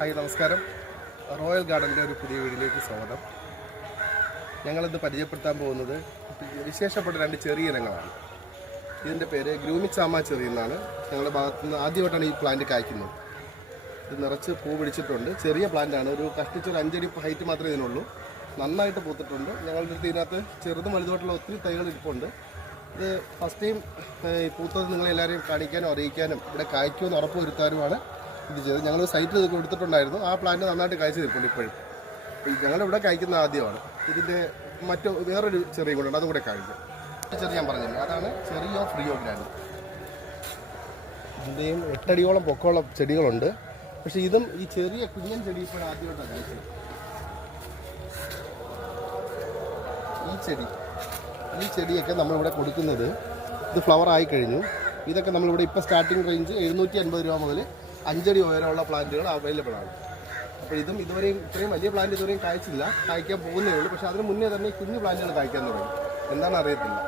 Hi നമസ്കാരം. Royal ഗാർഡൻ്റെ ഒരു പുതിയ വീഡിയോയിലേക്ക് സ്വാഗതം. ഞങ്ങളിന്ന് പരിചയപ്പെടുത്താൻ പോകുന്നത് വിശേഷപ്പെട്ട രണ്ട് ചെറിയ ഇനങ്ങളാണ്. ഇതിൻ്റെ പേര് ഗ്രൂമിച്ചാമ ചെറി എന്നാണ്. ഞങ്ങളുടെ ഭാഗത്തു നിന്ന് ആദ്യമായിട്ടാണ് ഈ പ്ലാന്റ് കായ്ക്കുന്നത്. ഇത് നിറച്ച് പൂ പിടിച്ചിട്ടുണ്ട്. ചെറിയ പ്ലാന്റാണ്. ഒരു കഷ്ടിച്ചൊരു 5 അടി ഹൈറ്റ് മാത്രമേ ഇതിനുള്ളൂ. നന്നായിട്ട് പൂത്തിട്ടുണ്ട്. ഞങ്ങളുടെ അടുത്ത് ഇതിനകത്ത് ചെറുതും വലുതുമായിട്ടുള്ള ഒത്തിരി തൈകൾ ഇരിപ്പുണ്ട്. ഇത് ഫസ്റ്റ് ടൈം പൂത്തത് നിങ്ങളെല്ലാവരെയും കാണിക്കാനും അറിയിക്കാനും ഇവിടെ കായ്ക്കുമെന്ന് ഉറപ്പ് വരുത്താനുമാണ് ഇത് ചെയ്തത്. ഞങ്ങൾ സൈറ്റിൽ ഇത് കൊടുത്തിട്ടുണ്ടായിരുന്നു. ആ പ്ലാന്റ് നന്നായിട്ട് കായ്ച്ചു നിൽപ്പുണ്ട് ഇപ്പോഴും. ഞങ്ങളിവിടെ കായ്ക്കുന്ന ആദ്യമാണ്. ഇതിൻ്റെ വേറൊരു ചെറിയ കൊണ്ടുണ്ട്, അതും കൂടെ കായ്ക്കും. ചെറിയ ഞാൻ പറഞ്ഞില്ല, അതാണ് ചെറിയ ഓഫ് റിയോ ഗ്രാൻഡ്. ഇതിൻ്റെയും 8 അടിയോളം പൊക്കമുള്ള ചെടികളുണ്ട്. പക്ഷേ ഇതും ഈ ചെറിയ കുഞ്ഞൻ ചെടി ഇപ്പോൾ ആദ്യമായിട്ടാണ് കായ്ച്ചത്. ഈ ചെടിയൊക്കെ നമ്മളിവിടെ കൊടുക്കുന്നത്, ഇത് ഫ്ലവർ ആയി കഴിഞ്ഞു. ഇതൊക്കെ നമ്മളിവിടെ ഇപ്പോൾ സ്റ്റാർട്ടിംഗ് റേഞ്ച് 750 രൂപ മുതൽ 5 അടി ഉയരമുള്ള പ്ലാന്റുകൾ അവൈലബിൾ ആണ്. അപ്പോൾ ഇതുവരെയും ഇത്രയും വലിയ പ്ലാന്റ് ഇതുവരെയും കായ്ച്ചില്ല, കായ്ക്കാൻ പോകുന്നേ ഉള്ളൂ. പക്ഷേ അതിന് മുന്നേ തന്നെ കുഞ്ഞു പ്ലാന്റുകൾ കായ്ക്കാൻ തുടങ്ങി. എന്താണെന്ന് അറിയത്തില്ല.